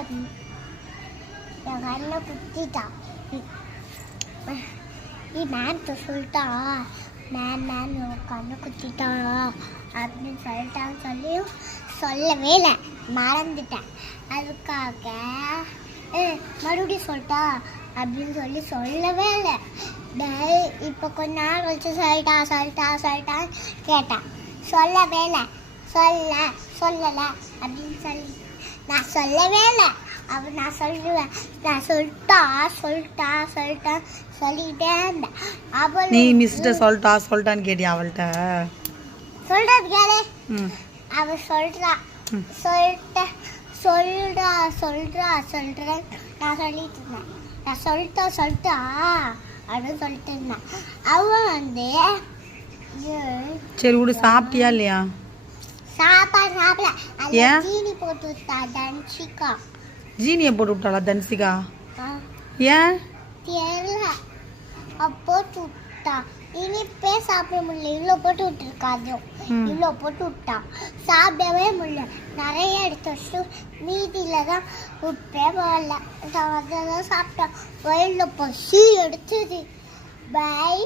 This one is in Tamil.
என் கண்ணை குத்திட்டான். நீ மேம்கிட்ட சொல்லிட்டா, மேம் உன் கண்ணை குத்திட்டான் அப்படின்னு சொல்லிட்டான்னு சொல்லவே இல்லை, மறந்துட்டேன். அதுக்காக மறுபடியும் சொல்லிட்டா அப்படின்னு சொல்லவே இல்லை. இப்போ கொஞ்ச நாள் கழிச்சு சொல்லிட்டான்னு கேட்டேன். சொல்லவே இல்லை, சொல்லலை அப்படின்னு நான் சொல்லவே இல்லை. அவன் நான் சொல்லுவேன், நான் சொல்லிட்டேன் சொல்லிக்கிட்டே இருந்தேன். அவள் நீ மிஸ்ட்ட சொல்லிட்டான்னு கேட்டியா அவள்கிட்ட? சொல்றது கேளு. அவ சொல்றா நான் சொல்லிட்டு இருந்தேன். நான் சொல்லிட்டா அப்படின்னு சொல்லிட்டு இருந்தேன். அவன் சரி விடு, சாப்பிட்டியா இல்லையா? சாப்பிடல. அதுல ஜீனி போட்டு விட்டா தன்சிகா. ஜீனியை போட்டு விட்டாளா தன்சிகா? ஏன் தெரியல, போட்டு விட்டா. இனிப்பே சாப்பிட முடியல, இவ்வளோ போட்டு விட்டுருக்காது. இவ்வளோ போட்டு விட்டா, சாப்பிடவே முடியல. நிறைய எடுத்து வச்சு மீதியில தான் உப்பே போடல. அதெல்லாம் சாப்பிட்டேன். வயிறுல பசி எடுத்துது. பை